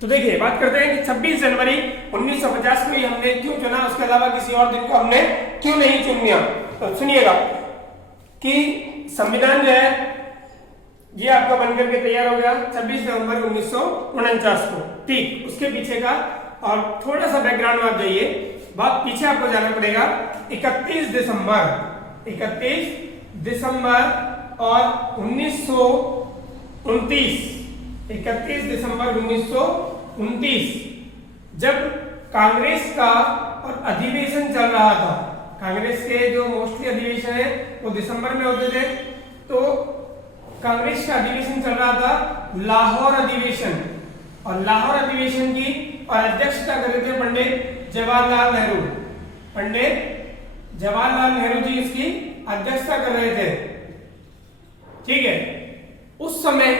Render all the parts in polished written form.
तो देखिए बात करते हैं कि 26 जनवरी 1950 को ही हमने क्यों चुना, उसके अलावा किसी और दिन को हमने क्यों नहीं चुन लिया। तो सुनिएगा कि संविधान जो है ये आपका बनकर के तैयार हो गया 26 नवंबर 1949 को। ठीक, उसके पीछे का और थोड़ा सा बैकग्राउंड में आप जाइए, बात पीछे आपको जाना पड़ेगा। 31 दिसंबर और 1929, 31 दिसंबर 1929 जब कांग्रेस का और अधिवेशन चल रहा था। कांग्रेस के जो मोस्टली अधिवेशन है वो दिसंबर में होते थे, तो कांग्रेस का अधिवेशन चल रहा था लाहौर अधिवेशन, और लाहौर अधिवेशन की और अध्यक्षता कर रहे थे पंडित जवाहरलाल नेहरू। पंडित जवाहरलाल नेहरू जी इसकी अध्यक्षता कर रहे थे। ठीक है, उस समय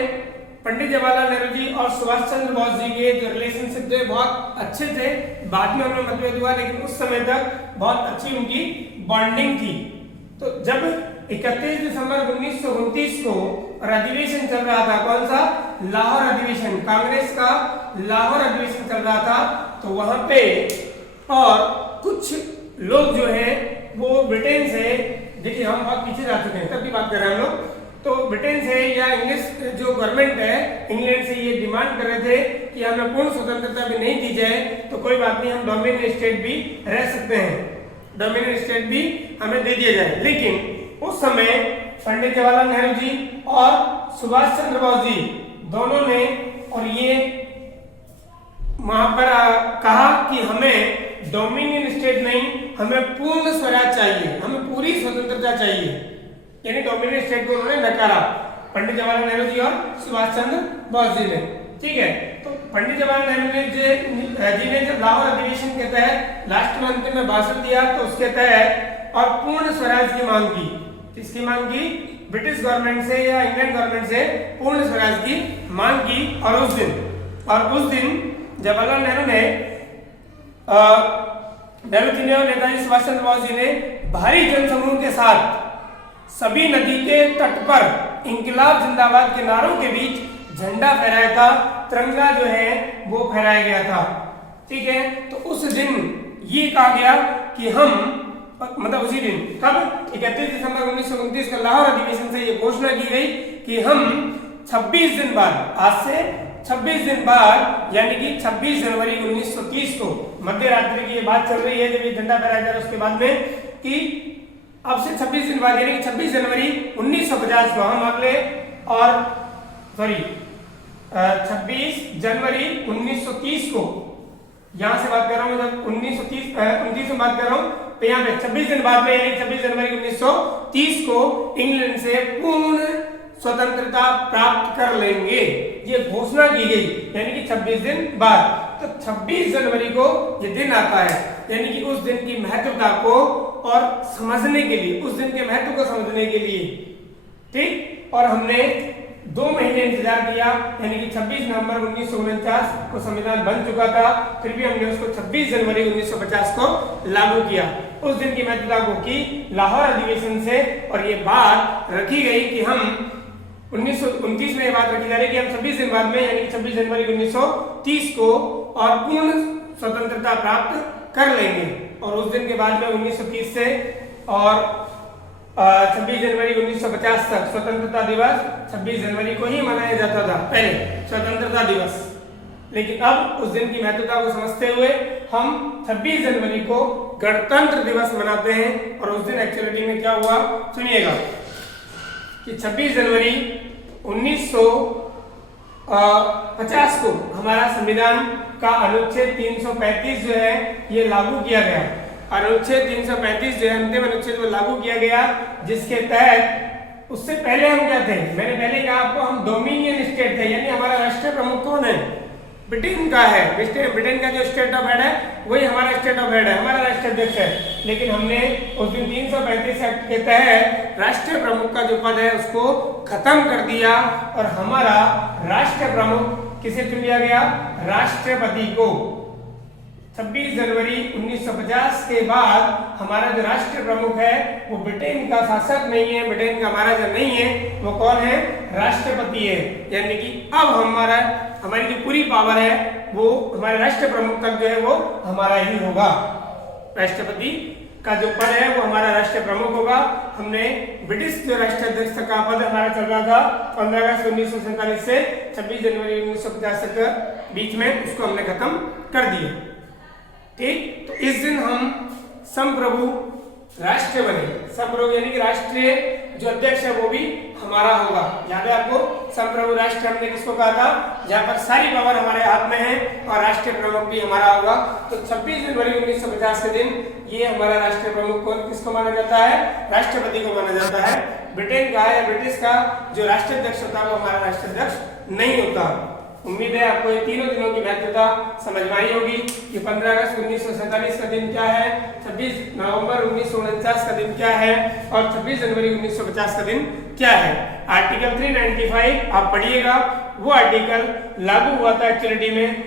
पंडित जवाहरलाल नेहरू जी और सुभाष चंद्र बोस जी के जो रिलेशनशिप थे बहुत अच्छे थे। बाद में उनमें मतभेद हुआ, लेकिन उस समय तक बहुत अच्छी उनकी बॉन्डिंग थी। तो जब 31 दिसंबर 1929 को और अधिवेशन चल रहा था, कौन सा? लाहौर अधिवेशन, कांग्रेस का लाहौर अधिवेशन चल रहा था, तो वहां पे और कुछ लोग जो है वो ब्रिटेन से, देखिए हम बहुत पीछे जा चुके हैं तब की बात कर रहे हैं हम लोग, तो ब्रिटेन से या इंग्लिश जो गवर्नमेंट है इंग्लैंड से ये डिमांड कर रहे थे कि हमें पूर्ण स्वतंत्रता भी नहीं दी जाए तो कोई बात नहीं, हम डोमिनियन स्टेट भी रह सकते हैं, डोमिनियन स्टेट भी हमें दे दिया जाए। लेकिन उस समय पंडित जवाहरलाल नेहरू जी और सुभाष चंद्र बोस जी दोनों ने और ये वहां पर कहा कि हमें डोमिनियन स्टेट नहीं, हमें पूर्ण स्वराज चाहिए, हमें पूरी स्वतंत्रता चाहिए, यानी डोमिनियन स्टेट को उन्होंने नकारा, पंडित जवाहरलाल नेहरू जी और सुभाष चंद्र बोस जी ने। ठीक है, तो पंडित जवाहरलाल नेहरू जी ने जब लाहौर अधिवेशन के तहत लास्ट में अंतिम में भाषण दिया तो उसके तहत और पूर्ण स्वराज की मांग की। किसकी मांग की? ब्रिटिश गवर्नमेंट से या इंग्लैंड गवर्नमेंट से पूर्ण स्वराज की मांग की। और उस दिन जवाहरलाल नेहरू जी ने और नेताजी सुभाष चंद्र बोस जी ने भारी जनसमूह के साथ सभी नदी के तट पर इंकलाब जिंदाबाद के नारों के बीच झंडा फहराया था, तिरंगा जो है वो फहराया गया था। ठीक है, तो उस दिन ये कहा गया कि हम, मतलब उसी दिन, कब? 31 दिसंबर 1929 का लाहौर अधिवेशन से ये घोषणा की गई कि हम 26 दिन बाद, आज से 26 दिन बाद यानी कि 26 जनवरी 1930 को, मध्य रात्रि की ये बात चल रही है जब ये झंडा फहराया जा रहा है, उसके बाद में कि अब से 26 दिन बाद यानी कि 26 जनवरी 1950 को हम अगले और 26 जनवरी 1930 को, यहां से बात कर रहा हूं, जब 1929 में बात कर रहा हूं, तो यहाँ पे 26 दिन बाद में यानी 26 जनवरी 1930 को इंग्लैंड से पूर्ण स्वतंत्रता प्राप्त कर लेंगे, ये घोषणा की गई, यानी कि 26 दिन बाद। तो 26 जनवरी को ये दिन आता है, यानी कि उस दिन की महत्वता को और समझने के लिए, उस दिन के महत्व को समझने के लिए, ठीक, और हमने 2 महीने इंतजार किया, यानी कि 26 नवंबर 1949 को संविधान बन चुका था, फिर भी हमने उसको 26 जनवरी 1950 को लागू किया। उस दिन की महत्वता को की लाहौर अधिवेशन से, और ये बात रखी गई कि हम 1929 में ये बात रखी जा रही है कि हम 26 दिन बाद में यानी कि 26 जनवरी 1930 को और पूर्ण स्वतंत्रता प्राप्त कर लेंगे। और उस दिन के बाद में 1930 से और 26 जनवरी 1950 तक स्वतंत्रता दिवस 26 जनवरी को ही मनाया जाता था, पहले स्वतंत्रता दिवस। लेकिन अब उस दिन की महत्वता को समझते हुए हम 26 जनवरी को गणतंत्र दिवस मनाते हैं। और उस दिन एक्चुअलिटी में क्या हुआ सुनिएगा कि 26 जनवरी 1950 को हमारा संविधान का अनुच्छेद 335 जो है ये लागू किया गया। अनुच्छेद 335 जो है अंतिम अनुच्छेद वो लागू किया गया, जिसके तहत, उससे पहले हम क्या थे, मैंने पहले कहा आपको, हम डोमिनियन स्टेट थे, यानी हमारा राष्ट्रीय प्रमुख कौन है? ब्रिटेन का है। ब्रिटेन का जो स्टेट ऑफ हेड है वही हमारा स्टेट ऑफ हेड है, हमारा राष्ट्रीय अध्यक्ष है। लेकिन हमने उस दिन 335 एक्ट के तहत राष्ट्रीय प्रमुख का जो पद है उसको खत्म कर दिया, और हमारा राष्ट्रीय प्रमुख किसे चुन लिया गया? राष्ट्रपति को। 26 जनवरी 1950 के बाद हमारा जो राष्ट्रीय प्रमुख है वो ब्रिटेन का शासक नहीं है, ब्रिटेन का महाराजा नहीं है, वो कौन है? राष्ट्रपति है। यानी कि अब हमारा हमारी जो पूरी पावर है वो हमारे राष्ट्र प्रमुख तक जो है वो हमारा ही होगा। राष्ट्रपति का जो पद है वो हमारा राष्ट्र प्रमुख होगा। हमने ब्रिटिश जो राष्ट्राध्यक्ष का पद हमारा चल रहा था 15 अगस्त 1947 से 26 जनवरी 1950 तक बीच में, उसको हमने खत्म कर दिया। ठीक, तो इस दिन हम संप्रभु राष्ट्र बने। संप्रभु यानी कि राष्ट्रीय जो अध्यक्ष है वो भी हमारा होगा। याद है आपको, संप्रभु राष्ट्र हमने किसको कहा था, जहाँ पर सारी पावर हमारे हाथ में है और राष्ट्रीय प्रमुख भी हमारा होगा। तो 26 जनवरी 1950 के दिन ये हमारा राष्ट्रीय प्रमुख कौन किसको माना जाता है, राष्ट्रपति को माना जाता है। ब्रिटेन का या ब्रिटिश का जो राष्ट्राध्यक्ष होता है वो हमारा राष्ट्राध्यक्ष नहीं होता। उम्मीद है आपको ये तीनों दिनों की महत्वता समझ में आई होगी कि 15 अगस्त 1947 का दिन क्या है, 26 नवंबर 1949 का दिन क्या है और 26 जनवरी 1950 का दिन क्या है। आर्टिकल 395 आप पढ़िएगा, वो आर्टिकल लागू हुआ था एक्चुअलिटी में